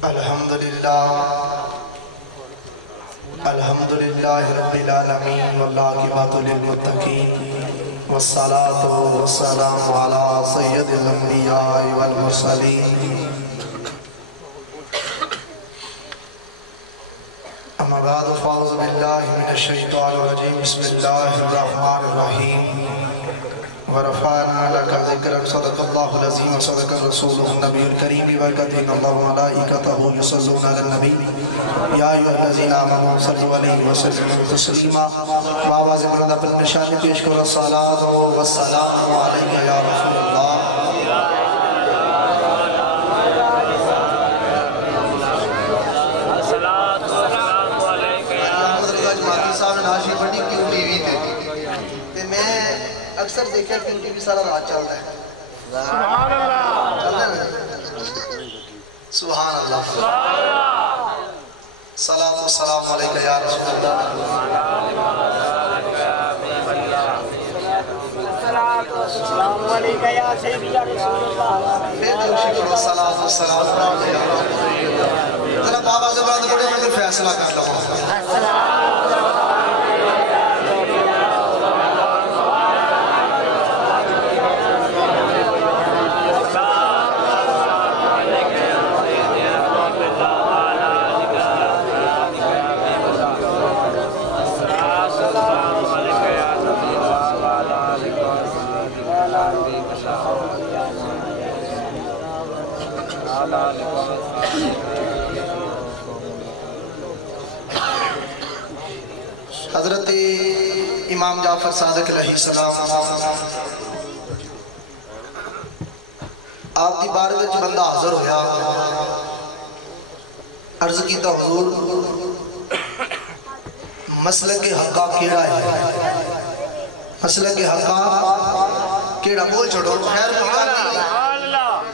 الحمدللہ رب العالمین والعاقبۃ للمتقین والصلاة والسلام علی سید الانبیاء والمرسلین اما بعد فاعوذ باللہ من الشیطان الرجیم بسم اللہ الرحمن الرحیم ورفعنا لك ذکرک صدق اللہ العظیم صدق رسول النبی الکریم وبرکاتہ اللہ ملائکتہ یصلون علی النبی یا ایھا الذین آمنوا صلوا علیہ وسلموا تسلیما آواز بلند پر نشانی پیش کرو الصلاۃ والسلام علیک یا رسول اللہ اکثر دیکھا کہ ان کی بھی سارا رات چل رہا ہے سبحان اللہ چل رہا ہے سبحان اللہ صلاۃ والسلام علیک یا رسول اللہ صلاۃ والسلام علیک یا سیدی یا رسول اللہ صلاۃ والسلام علیک یا رسول اللہ ذرا بابا سے بات بڑے میں فیصلہ کر لو حضرت امام جعفر صادق علیہ السلام آپ دی بارگاہ وچ بندہ حاضر ہویا عرض کیتا حضور مسلک حقہ کیڑا ہے مسلک حقہ کیڑا بول چھوڑو خیر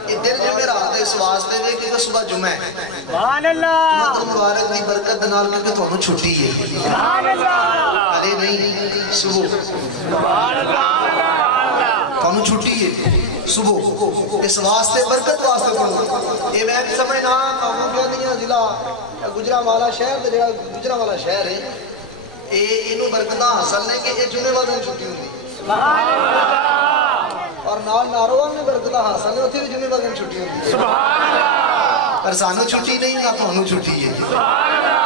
یہ دل جو میرا آتا ہے اس واسطے میں کہ صبح جمعہ ہے سبحان اللہ جمعہ مبارک دی برکت دنال کر کے تو ہمیں چھٹی ہے سبحان اللہ ارے نہیں صبح سبحان اللہ تو ہمیں چھٹی ہے صبح اس واسطے برکت واسطے پڑھو یہ میں سمجھنا ہمیں کیا نہیں ہے ضلع گجرانوالہ شہر جڑا گجرانوالہ شہر ہے انہوں برکتہ حاصل ہے کہ یہ جمعہ والوں چھٹی ہوتی سبحان اللہ اور نال ناروان میں برکتہ حاصل ہے اتھے بھی جمعہ والوں چھٹی ہوتی سبحان اللہ پر سانو چھٹی نہیں نہ تو ہنو چھٹی ہے سبحان اللہ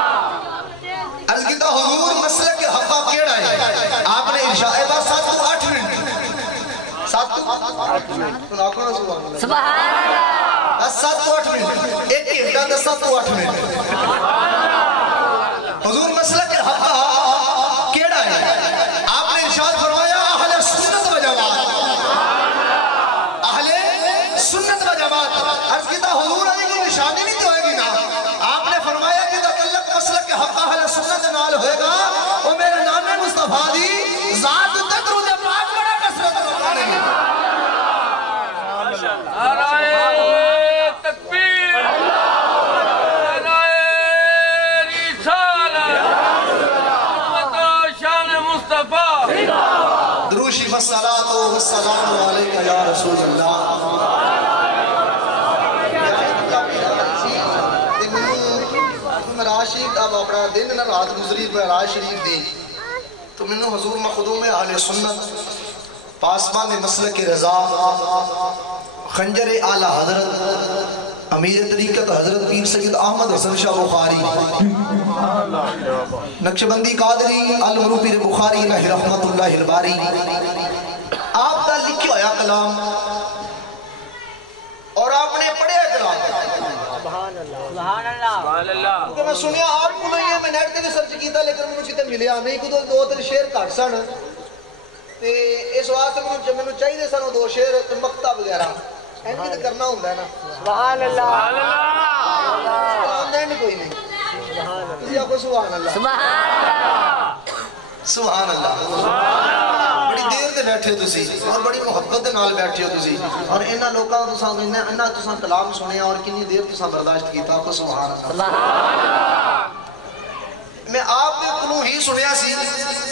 عرض کیتا حضور مسئلہ کے حقہ کیڑا ہے آپ نے ارشاد ہے بس 7 تو 8 منٹ 7 تو 8 منٹ سبحان اللہ بس 7 تو 8 منٹ ایک گھنٹہ 10 تو 8 منٹ حضور مسئلہ کے حقہ کیڑا ہے آپ نے ارشاد فرمایا اہل سنت و جماعت اہل سنت و جماعت عرض کیتا حضور آئے گی نشانی نہیں تو ہوئے گی نا آپ نے فرمایا کہ تعلق مسئلہ کے حقہ اہل سنت نال ہوئے گا وہ میرے نام مصطفیٰ دی ذات تک روح پاک بڑا کسرت مکانے گی نعرہ تکبیر نعرہ رسالت محمد شان مصطفیٰ دروشی والصلاة والسلام علیکہ یا رسول اللہ راشد اب اپنا دن نہ رات گزری راج شریف دی تو منو حضور مخدوم اہل سنت پاسبان مسلک رضا خنجر اعلی حضرت امیر طریقت حضرت پیر سید احمد حسن شاہ بخاری نقشبندی قادری علمرو پیر بخاری الہ رحمت اللہ الباری آپ کا لکھیا ہویا کلام اور آپ نے پڑھیا کلام سبحان اللہ کیونکہ میں سنیا آپ کو نہیں ہے میں نیٹ تے بھی سرچ کیتا لیکن میں کتے ملیا نہیں کو دو تین شعر کٹ سن تے اس واسطے میں چاہیے سن دو شعر مقطع وغیرہ این کی تو کرنا ہوتا ہے نا سبحان اللہ کلام دین کوئی نہیں سبحان اللہ سبحان اللہ بڑی دیر دے بیٹھے ہو تسی اور بڑی محبت دے نال بیٹھے ہو تسی اور انہاں لوکاں تساں انہاں تساں کلام سنیا اور کنی دیر تساں برداشت کیتا کو سبحان اللہ میں آپ نے کلوں ہی سنیا سی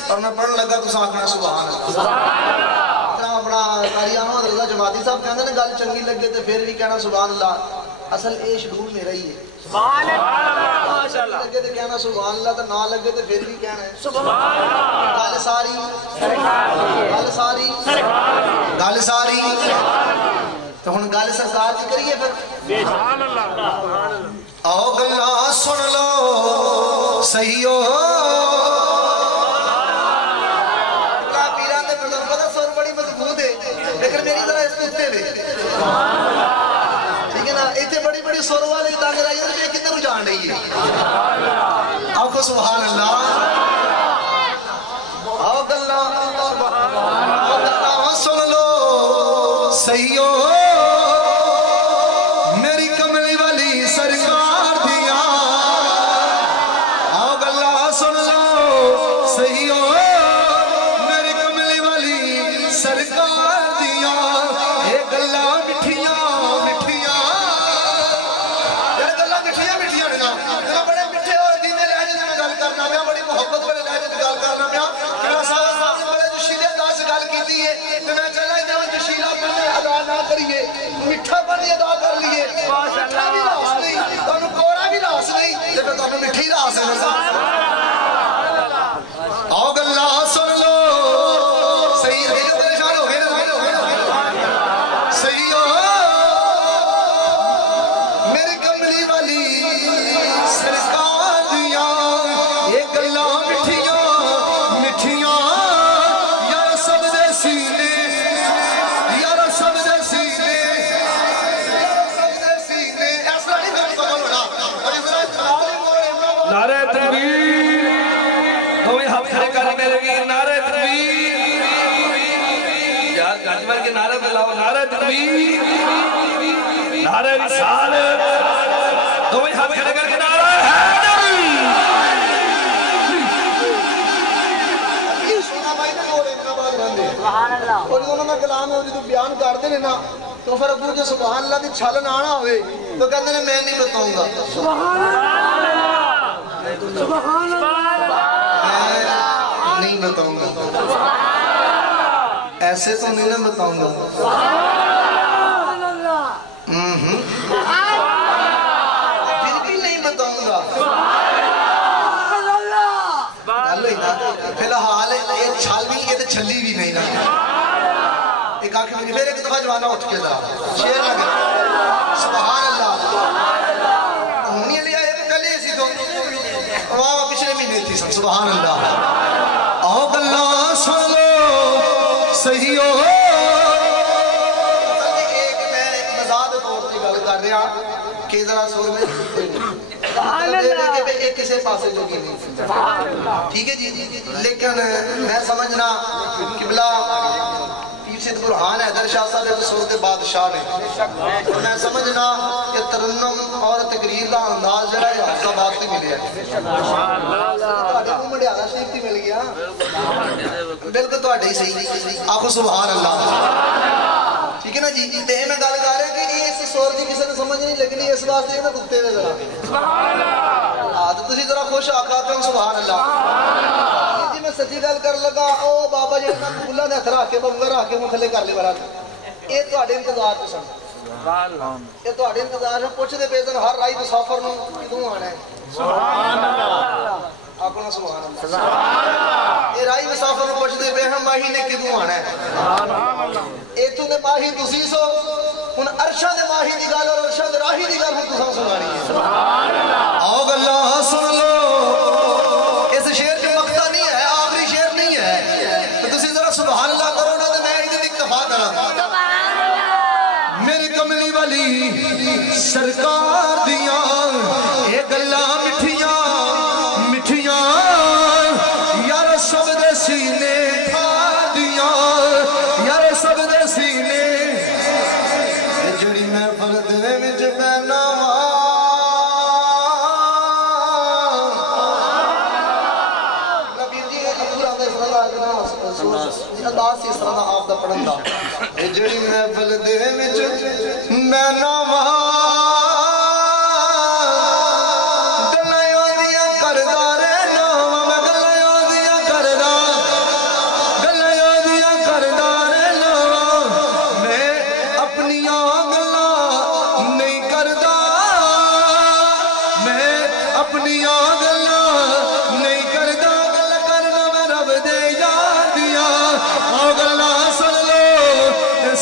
اور میں پڑھن لگا تساں آکھنا سبحان اللہ اپنا قاری احمد رضا جماعتی صاحب کہندے نے گل چنگی لگے تے پھر بھی کہنا سبحان اللہ اصل اے شڈول میرا ہی ہے سبحان اللہ ماشاءاللہ لگے تو کہنا سبحان اللہ تو نہ لگے تو پھر بھی کہنا ہے سبحان اللہ گل ساری گل ساری گل ساری تو ہن گل سرکار دی کریے پھر سبحان اللہ آؤ گلاں سن لو صحیحو پیران دے بزرگاں دا سر بڑی مضبوط ہے لیکن میری ذرا اس پہ اتنے ٹھیک ہے نا ایتھے بڑی بڑی سر والے تاکہ رائی تے کدھر جان رہی ہے آؤ کو سبحان اللہ آؤ گلاں سن لو صحیحو میری کملی والی سرکار دیا آؤ گلاں سن لو صحیحو میری کملی والی سرکار دیا اے گلاں مٹھیاں مٹھیاں یار گلاں مٹھیاں مٹھیاں نا میں بڑے میٹھے اور دھیمے لہجے میں گل کرنا میں بڑی محبت والے لہجے میں گل کرنا میں کہ صاحب نے بڑے جشیلے انداز سے گل کیتی ہے تے میں چلا تے جشیلا پن ادا نہ کریے میٹھا پن ادا کر لیے ماشاءاللہ بھی راس نہیں تانوں کوڑا بھی راس نہیں تے میں تانوں مٹھی راس ہے آؤ گلاں سن لو صحیح ہے پریشان ہو گئے صحیح ہو میری کملی والی سرکار دیا یہ گلاں مٹھیاں مٹھیاں یار سب دے سینے یار سب دے سینے یار سب دے سینے ایسا نہیں میں کمل ہونا اور اس طرح نعرہ تکبیر ہمیں ہم کھڑے کرنے لگے نعرہ تکبیر یار گاجمر کے نعرہ دلاؤ نعرہ تکبیر نعرہ رسالت ہمیں ہم کھڑے کر کے نعرہ حیدر یہ سونا بھائی نے اور ان کا بات رہندے اور انہوں نے کلام ہے جو بیان کرتے ہیں نا تو پھر ابو جو سبحان اللہ دی چھل نہ آنا ہوئے تو کہتے ہیں میں نہیں بتاؤں گا سبحان اللہ سبحان اللہ میں نہیں بتاؤں گا ایسے تو نہیں نہ بتاؤں گا پھر بھی نہیں بتاؤں گا فی الحال یہ چھل بھی یہ چھلی بھی نہیں نا ایک آنکھ میں پھر ایک دفعہ جوانا اٹھ کے ذرا شیر لگے سبحان اللہ ہونی علی آئے تو کلے ایسی تو وہاں پچھلے مہینے تھی سب سبحان اللہ آؤ گلاں سن لو صحیح ہو ایک میں مزاد طور سے گل کر رہا کہ ذرا سور میں ایک کسے پاسے جو کی نہیں ٹھیک ہے جی لیکن میں سمجھنا قبلہ پیر سید برہان حیدر شاہ صاحب ایک صورت بادشاہ نے میں سمجھنا کہ ترنم اور تقریر دا انداز جڑا ہے حفظہ بات تے ملے ہے تواڈے کو مڈیالہ شریف تے مل گیا بالکل تواڈے ہی صحیح آکھو سبحان اللہ ٹھیک ہے نا جی تے میں گل کر رہا کہ اس سور دی کسی نے سمجھ نہیں لگنی اس واسطے نا کتے وے ذرا سبحان اللہ ہاں تو تسی ذرا خوش آقا کرو سبحان اللہ جی میں سچی گل کر لگا او بابا جی نا پھولاں دے ہتھ رکھ کے بنگر رکھ کے تھلے کر لے برا اے تواڈے انتظار تے سن سبحان اللہ اے تواڈے انتظار ہے پوچھ دے پے سن ہر رائی مسافر نو کدوں آنا ہے سبحان اللہ آکو نا سبحان اللہ سبحان اللہ اے رائی مسافر نو پوچھ دے پے ہم ماہی نے کدوں آنا ہے سبحان اللہ ایتھوں دے ماہی تسی سو ہن عرشاں دے ماہی دی گل اور عرشاں دے راہی دی گل ہن تساں سنانی ہے سبحان اللہ آؤ گلاں سن لو اس شعر جو مقطع نہیں ہے آخری شعر نہیں ہے تو تسی ذرا سبحان اللہ کرو نا تے میں ایدی اکتفا کراں سبحان اللہ میری کملی والی سرکار دیاں اے گلاں مٹھیاں مٹھیاں یار سب دے سینے ٹھا دیاں یار سب دے سینے جڑی محفل دے وچ بہنا نبی جی ابو راضی صلی اللہ علیہ وسلم انداز سے اس طرح دا آپ دا پڑھن دا جڑی محفل دے وچ بہنا نہیں کردا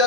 ਜਾਂ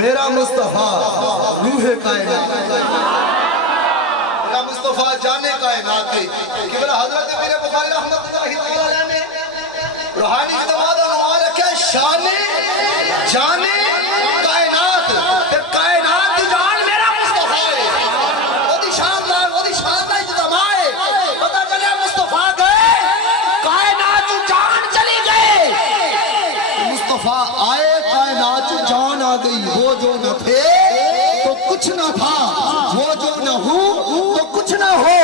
میرا مصطفیٰ روح کائنات، میرا مصطفیٰ جانے کائنات ہے کہ بلا حضرت میرے بخاری رحمت اللہ علیہ نے روحانی اجتماع دا عنوان رکھا شان جانے کائنات، کائنات کی جان میرا مصطفیٰ ہے، وہ دی شاندار اجتماع ہے، پتہ چلے مصطفیٰ گئے کائنات کی جان چلی گئے، مصطفیٰ آئے کائنات کی جان آ گئی، وہ جو نہ تھے تو کچھ نہ تھا، وہ جو نہ ہو تو کچھ نہ ہو،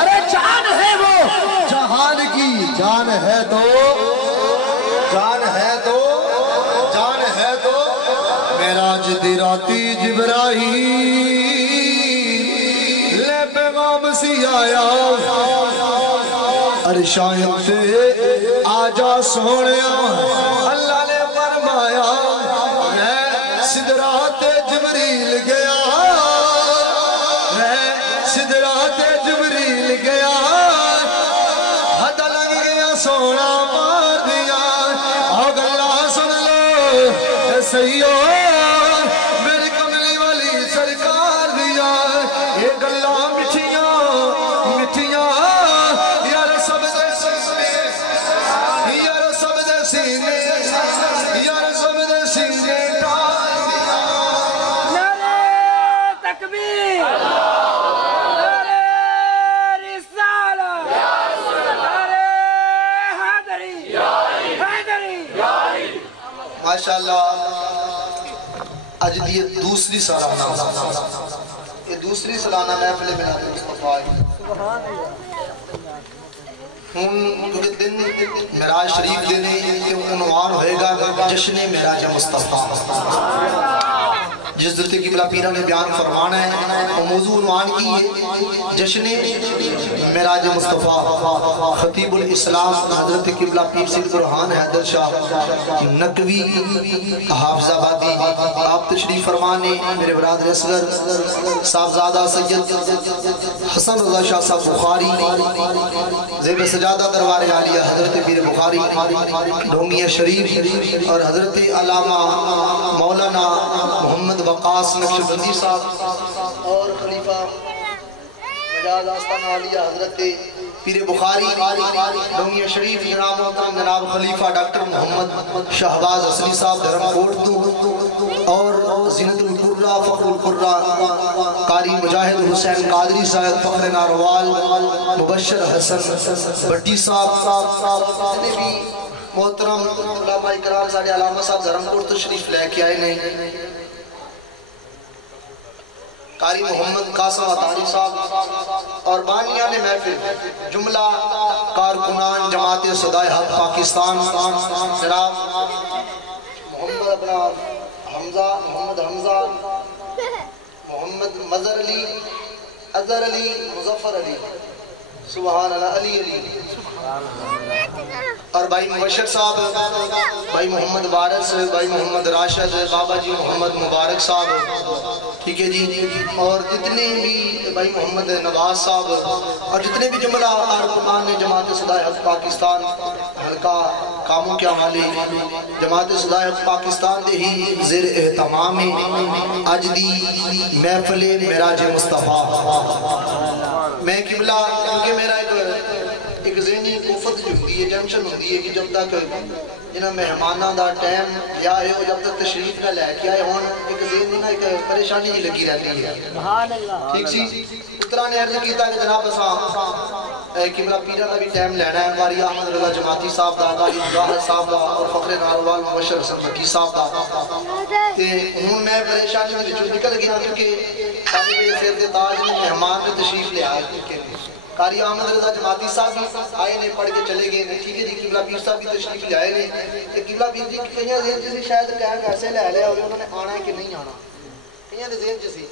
ارے جان ہے وہ جہان کی، جان ہے تو معراج دی راتی جبرائیل لے پیغام سی آیا، عرشائیں تے آجا سونیا، اللہ نے فرمایا میں سدرات جبریل گیا، میں سدرات جبریل گیا، حد لگ گیا سونا مار دیا، آؤ گلہ سن لو اے سیو میری کملی والی سرکار دیا، یہ گلہ مٹھیاں مٹھیاں یار سب دے سینے، یار سب دے سینے، یار سب دے سینے ٹال دیا۔ نعرہ تکبیر، نعرہ رسالت، نعرہ حیدری، حیدری۔ ماشاءاللہ آج دی دوسری سالانہ، یہ دوسری سالانہ محفل میلاد مصطفیٰ ہے، کیونکہ دن معراج شریف دینے کے عنوان ہوئے گا جشن معراج مصطفیٰ، جس درتے قبلہ پیرہ نے بیان فرمانا ہے، وہ موضوع عنوان کی ہے جشن معراج مصطفیٰ۔ خطیب الاسلام حضرت قبلہ پیر سید برہان حیدر شاہ نقوی حافظ آبادی آپ تشریف فرمانے، میرے برادر اصغر صاحبزادہ سید حسن رضا شاہ صاحب بخاری، زیب سجادہ دربار عالیہ حضرت پیر بخاری ڈھونگیہ شریف، اور حضرت علامہ مولانا محمد وقاص نقشبندی صاحب، اور خلیفہ مجاز آستانہ عالیہ حضرت پیر بخاری ڈھونگیہ شریف جناب محترم جناب خلیفہ ڈاکٹر محمد شہباز اصلی صاحب دھرم کوٹ، اور زینت القرہ فخر القرہ قاری مجاہد حسین قادری صاحب، فخر ناروال مبشر حسن بٹی صاحب، جتنے بھی محترم علماء اکرام ساڑھے علامہ صاحب دھرم کوٹ تشریف لے کے آئے نہیں، قاری محمد قاسم عطاری صاحب اور بانیان محفل، جملہ کارکنان جماعت صدائے حق پاکستان، جناب محمد ابن حمزہ، محمد حمزہ، محمد مظہر علی، اظہر علی، مظفر علی، سبحان اللہ، علی علی، اور بھائی مبشر صاحب، بھائی محمد وارث، بھائی محمد راشد، بابا جی محمد مبارک صاحب، ٹھیک ہے جی، اور جتنے بھی بھائی محمد نواز صاحب، اور جتنے بھی جملہ کارکنان نے جماعت صدائے حق پاکستان حلقہ کاموں کے حوالے جماعت صدائے حق پاکستان دے ہی زیر اہتمام آج دی محفل معراج مصطفیٰ۔ میں قبلہ کیونکہ میرا ایک ذہنی کوفت جو ہوتی ہے، جنشن ہوتی ہے کہ جب تک جنہاں مہمانہ دا ٹائم یا ہے وہ جب تک تشریف کا لے کے آئے ہون، ایک ذہنی نا ایک پریشانی ہی لگی رہتی ہے، ٹھیک سی؟ اترا نے عرض کیتا کہ جناب اساں قبلہ پیرہ دا بھی ٹائم لینا ہے، قاری احمد رضا جماعتی صاحب دا، قاری مجاہد صاحب دا، اور فخر ناروال مبشر حسن بٹی صاحب دا، تے ہوں میں پریشانی میں جو نکل گیا کیونکہ قاری سیر دے تاج نے مہمان میں تشریف لے آئے، قاری احمد رضا جماعتی صاحب بھی آئے نے پڑھ کے چلے گئے، ٹھیک ہے جی، قبلہ پیر صاحب بھی تشریف لے آئے نے، کہ قبلہ پیر جی کہیں ذہن جیسے شاید کہیں ایسے لے لے اور انہوں نے آنا ہے کہ نہیں آنا، کہیں ذہن جیسے،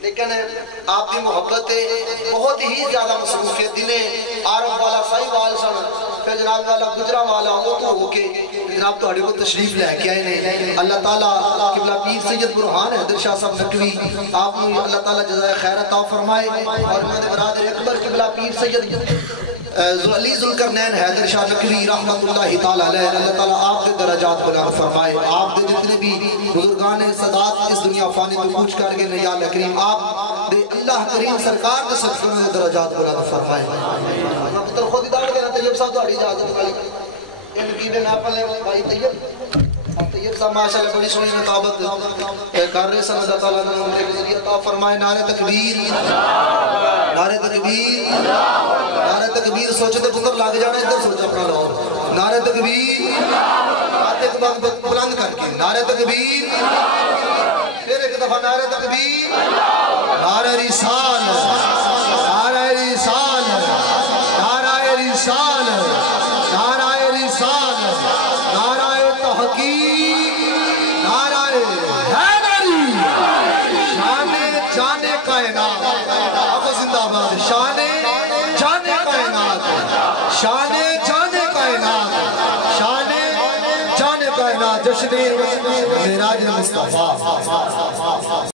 لیکن آپ کی محبت بہت ہی زیادہ مصروفیت دنیں عارف والا صحیح وال سن، پھر جناب والا گجرہ والا وہ تو ہو کے جناب تو ہڑے کو تشریف لے کے آئے نے، اللہ تعالیٰ قبلہ پیر سید برہان حیدر شاہ صاحب نقوی آپ نے اللہ تعالیٰ جزائے خیر عطا فرمائے، اور میرے برادر اکبر قبلہ پیر سید علی ذوالقرنین حیدر شاہ نقوی رحمت اللہ تعالیٰ علیہ، اللہ تعالیٰ آپ کے درجات بلند فرمائے، آپ دے جتنے بھی بزرگان صدات اس دنیا فانی تو پوچھ کر گئے یا اللہ کریم آپ دے اللہ کریم سرکار دے صدقے میں درجات بلند فرمائے۔ پتر خود ادار کہنا طیب صاحب دوڑی اجازت والی ان کی نے ناپل لے بھائی طیب صاحب ماشاءاللہ بڑی سنی نتابت کر رہے سن، اللہ تعالیٰ نے عمرے کے ذریعہ عطا فرمائے۔ نعرہ تکبیر، نعرہ تکبیر، نعرہ تکبیر، سوچتے پتر لگ جانا ادھر سوچ اپنا لاؤ، نعرہ تکبیر، ہاتھ ایک بار بلند کر کے نعرہ تکبیر، پھر ایک دفعہ نعرہ تکبیر، نعرہ رسالت، نعرہ رسالت، نعرہ رسالت، نعرہ رسالت، نعرہ تحقیق، نعرہ حیدری، شان جان کائنات، اب زندہ باد، شان جان کائنات، شان جان کائنات، شان جان کائنات، جشن معراج مصطفیٰ۔